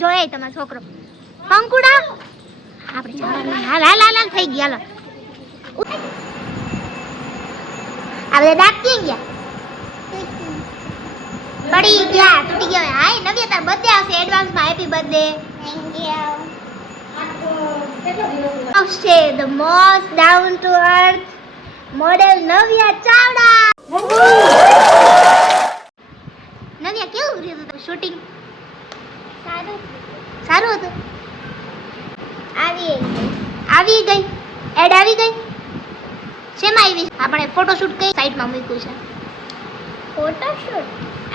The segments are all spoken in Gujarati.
જોયે તમારો છોકરો. અંકુડા? આપણે જવાનું હાલ હાલ થઈ ગયા આ બધા ક્યાં ગયા. પડી ગયા તૂટી ગયો. હાય નવ્ય તાર બર્થડે આવશે એડવાન્સમાં હેપી બર્થડે થેન્ક યુ આવશે the most down to earth model Navya Chavda. Navya કેવું રહ્યું હતું શૂટિંગ સારું. સારું હતું? આવી આવી ગઈ? એડ આવી ગઈ? શેમાં આવી? આપણે ફોટોશૂટ કઈ સાઈડમાં મૂક્યું છે? ફોટોશૂટ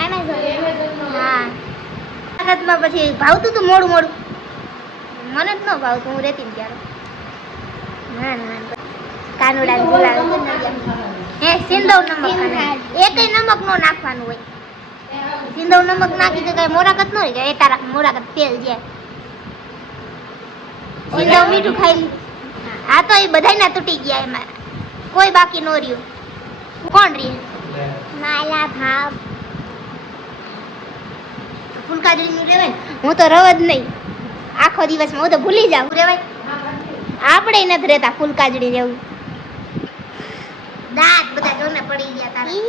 એમેઝોન હા. પછી ભાવતું તું મોડું મોડું. મને જ ન ભાવતું હું રહેતી ને ત્યારે. ના ના કાનુડા બોલાવે હે સિંદવ નમક એકેય નમક નો નાખવાનું હોય. સિંદવ નમક નાખી તો કઈ મોરાકત ન હોય એ તારા મોરાકત ફેલ જાય. સિંધવ મીઠું ખાઈ લી. આ તો એ બધાયના તૂટી ગયા એમાં. કોઈ બાકી નો રહ્યું. કોણ રહ્યું માલા ભાવ. ફૂલકાજળીનું રહેવાય હું તો રવ જ નહીં. આખો દિવસ હું તો ભૂલી જાઉં. રહેવાય? આપણે નથી રહેતા ફૂલકાજળી રહેવું દાંત બધા જોને પડી ગયા તારા.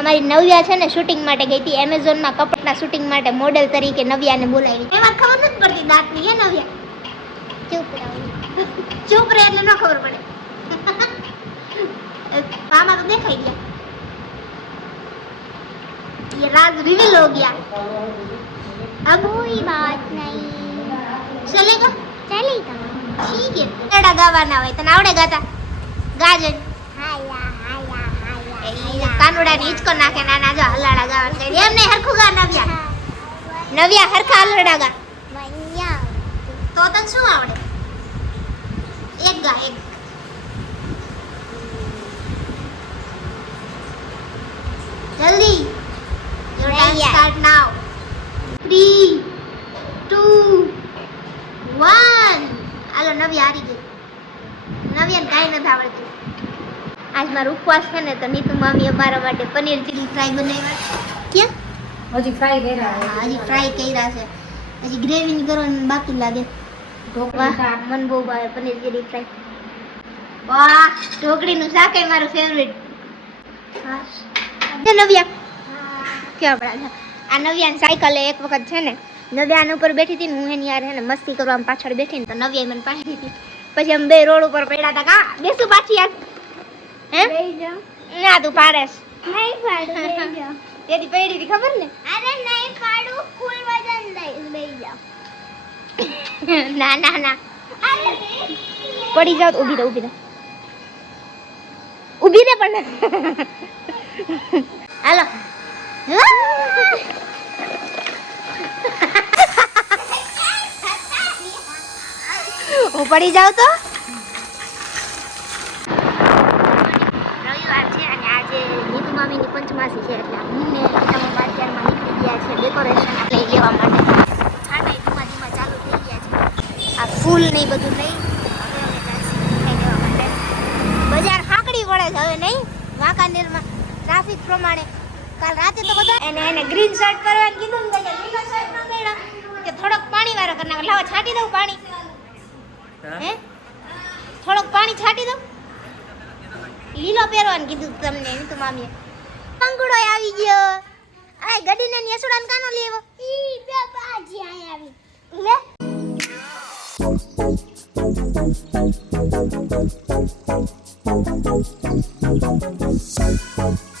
અમારી નવ્યા છે ને શૂટિંગ માટે ગઈ હતી. એમેઝોનમાં કપડાના શૂટિંગ માટે મોડેલ તરીકે નવ્યાને બોલાવી. એમાં ખબર નથી પડતી દાંતની હે નવ્યા? ચૂપ રહે. ચૂપ રહે એટલે ન ખબર પડે. આમાં તો દેખાઈ ગયા. ये राज रिवील हो गया अब कोई बात नहीं चलेगा चलेगा ठीक है तेरा गावाना હોય તને આવડે ગાતા ગાજે હાયા હાયા હાયા કાનુડા ની હિચકો નાખે નાના જો હલાડા ગાવા કહે એમ નહીં હરખું ગા નવ્યા નવ્યા હરખા હલાડા ગા તો તને શું આવડે એક ગા એક જલ્દી Your time start now. Three, two, one. હાલો નવી હારી ગઈ. નવ્યાને કાંઈ નથી આવડતું. આજ મારો ઉપવાસ છે ને તો નીતુ મામી અમારા માટે પનીર ચીલી ફ્રાય બનાવ્યા ક્યાં? હજી ફ્રાય કર્યા હજી ફ્રાય કર્યા છે. હજી ગ્રેવી ની કરવાની બાકી લાગે. ઢોકળા મન બહુ ભાવે પનીર ચીલી ફ્રાય. વાહ ઢોકળીનું શાક એ મારું ફેવરેટ હા નવ્યા. કેવા પડા? આ નવ્યાની સાયકલ એક વખત છે ને નવ્યાન ઉપર બેઠી હતી હું એની યાર એને મસ્તી કરવા આમ પાછળ બેઠી ને તો નવ્યાએ મને પાડી દીધી. પછી અમે બે રોડ ઉપર પડ્યા હતા કા બેસું પાછી યાર. હે? ના તું પાડેશ. નહીં પાડું તેથી પડી હતી ખબર ને? અરે નહીં પાડું ફૂલ વજન લઈ જાઓ. ના ના ના. પડી જાવ તો ઊભી રહે ઊભી રહે. ઊભી રહે પણ. હાલો હું પડી જાઉં તો. રવિવાર છે અને આજે નીતુ પંચમાસી છે એટલે હું ને તમે નીકળી ગયા છે ડેકોરેશન લઈ લેવા માટે. છાંટાઈ ધીમા ચાલુ થઈ ગયા છે. આ ફૂલ ને બધું લઈ બજાર હાંકડી પડે છે, હવે નહીં? વાંકાનેરમાં ટ્રાફિક પ્રમાણે કાલ રાતે તો બધા એને એને ગ્રીન શર્ટ કરવાનું કીધું ને કે લીલા શર્ટ નો પહેરા કે થોડોક પાણી વાળો કરી નાખ લાવો છાટી દઉં પાણી. હે? થોડોક પાણી છાટી દઉં. લીલો પહેરવાનું કીધું તમને એમ તો મામીએ. પંગડો આવી ગયો. આ ગડીને નેસુડાન કાનો લેવો ઈ બે બાજી આય આવી. લે.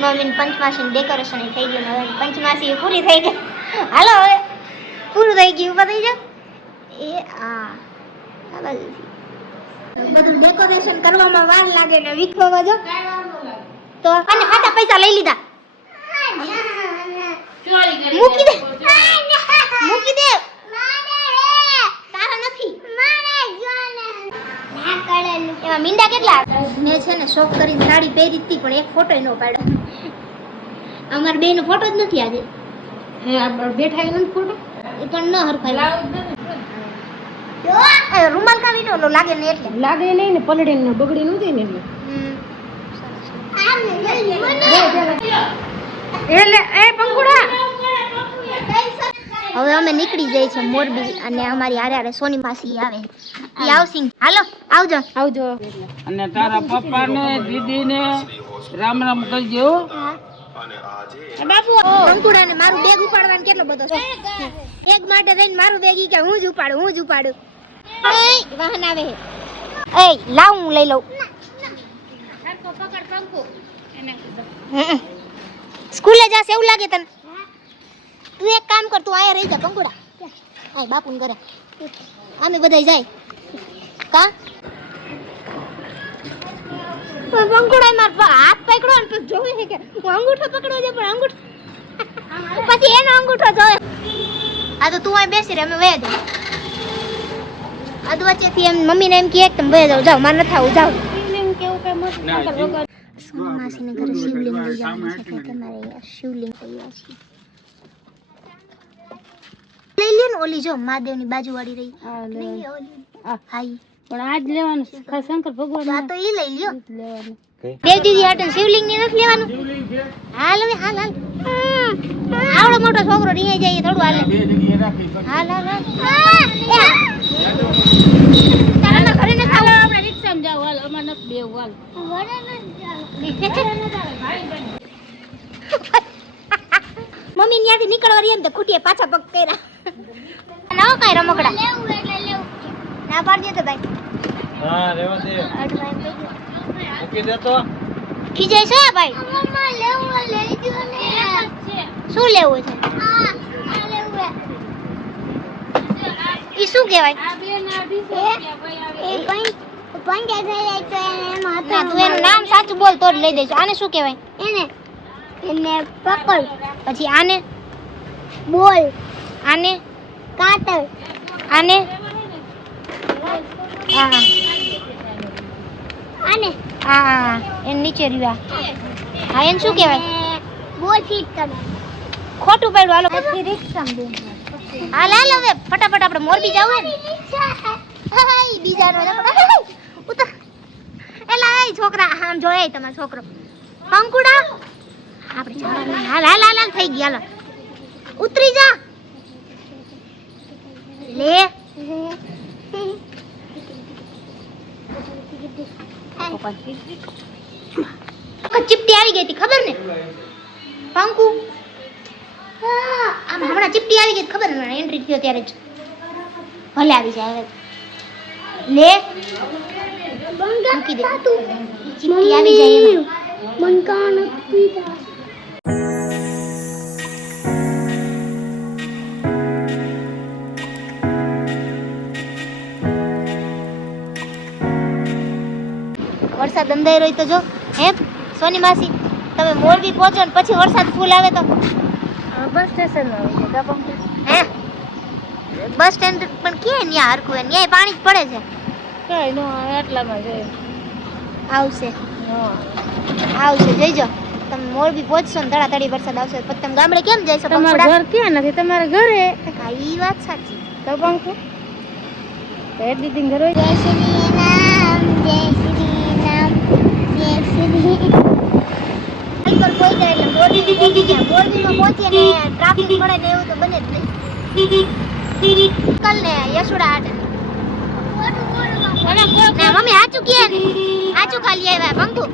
પંચમાસીનું ડેકોરેશન થઈ ગયું હવે પંચમાસી પૂરી થઈ ગઈ. હાલો હવે, પૂરું થઈ ગયું, ઊભા થઈ જાઓ. એ, આ બધું. ડેકોરેશન કરવામાં વાર લાગે ને વીખવામાં જો. તો અને ખાતા પૈસા લઈ લીધા. મૂકી દે. મૂકી દે. મીંડા કેટલા? મેં છે ને શોખ કરીને સાડી પહેરી હતી, પણ એક ફોટો નો પાડ્યો. અમાર બે નો ફોટો જ નથી આજે. બેઠા એનો ફોટો એ પણ ન હરખાય. રૂમાલ કાઢી નો લાગે ને એટલે. લાગે નહીં ને પલડે ને બગડી નું જાય ને એટલે. એટલે એ પંખુડા. હવે અમે નીકળી જઈએ છીએ મોરબી અને અમારી હારે હારે સોની માસી આવે. એ આવશે. હાલો આવજો. આવજો. અને તારા પપ્પાને દીદીને રામ રામ કહેજો બાપુ અંકુડા ને મારું બેગ ઉપાડવાનો કેટલો બધો છે? બેગ માટે થઈને મારું બેગ કે હું જ ઉપાડું હું જ ઉપાડું. વાહન આવે એ લાવ હું લઈ લઉં. હમ. સ્કૂલે જાશે એવું લાગે તને? તું એક કામ કર તું આયા રહી જા પંકુડા આય બાપુને ઘરે. અમે બધાય જાય. કા? પંકુડા માર હાથ પકડો ને પછી જોવે છે કે હું અંગૂઠો પકડો છે પણ અંગૂઠો પછી એનો અંગૂઠો જોવે આ તો તું અહીં બેસી રહે અમે વયા જાય અધ વચ્ચેથી એમ મમ્મીને એમ કહે કે તમે વયા જાવ જાઓ મારે નથી આવું સોના માસીને ઘરે શિવલિંગ લઈ જવાનું છે કે તમારે અહીંયા શિવલિંગ તૈયાર છે લઈ લે ને ઓલી જો મહાદેવની બાજુવાળી રહી આ લે. ઓલી. આ. હા ઈ. પણ આજ લેવાનું. શંકર ભગવાન હા આ તો ઈ લઈ લ્યો. લેવાનું. દેવ દીદી હાટે શિવલિંગની નથી લેવાનું. હાલ હવે હાલ હાલ. આવડો મોટો છોકરો રિહાઈ જાય થોડું હાલે. હાલ હાલ હાલ. ઘરે નથી આવું. આપણે રિક્ષામાં જાવ હાલ અમાર નથી બેવું હાલ. મમ્મી ત્યાંથી નીકળવા રહી ને તો ખૂટીએ પાછા પગ કર્યા. ના કઈ રમકડા? ના પાડજે તો ભાઈ. હા રેવા દે. ભાઈ? શું લેવું છે? ઈ શું કહેવાય? આ. ના તું એનું નામ સાચું બોલ તો લઈ દેજો આને શું કહેવાય? એને એને પકડ. પછી આને? બોલ. આને? કાતર. આને હા હા અને હા હા એને નીચે રહ્યું આ. હા એને શું કહેવાય? બોલ ફીટ તમે ખોટું પડ્યું હાલો. પછી રિક્ષામાં બેન હાલ હાલ હવે ફટાફટ આપણે મોરબી જવું ને. હાય, બીજાનો ઉતર. એલા એ છોકરા આમ જોયે તમારો છોકરો. પંકુડા આપણે જવાનું. હાલ હાલ હાલ થઈ ગયા હાલ. ઉતરી જા. લે. ચીપટી આવી ગઈ હતી ખબર ને? પંકુ? હા, આમ હમણાં ચીપટી આવી ગઈ ખબર ને? એન્ટ્રી થયો ત્યારે જ. ભલે આવી જાય હવે. લે. મૂકી દે. ચીપટી આવી જાય એમાં. બંકાણ વરસાદ અંધાઈ રહ્યો તો જો હે સોની માસી તમે મોરબી પહોંચો ને પછી વરસાદ ફૂલ આવે તો. બસ સ્ટેશન હે? બસ સ્ટેન્ડ પણ ક્યાંય ન્યા હરકું હોય ન્યાય પાણી જ પડે છે. કઈ નો આટલામાં છે આવશે. હા. આવશે જઈજો તમે મોરબી પહોંચશો ને ધડાધડી વરસાદ આવશે પછી તમે ગામડે કેમ જઈશો તમારા? ઘર ક્યાં નથી? તમારા ઘરે? હા ઈ વાત સાચી. તો એ દીદી ઘરે જય શ્રી રામ જય શ્રી રામ જય શ્રી સાયકલ કોઈ જાય પહોંચીએ ને ટ્રાફિક મળે ને. એવું તો બને જ નહીં કલ ને યશોડા હાટે ના મમ્મી હાચું કે ને ખાલી આવ્યા પંખુ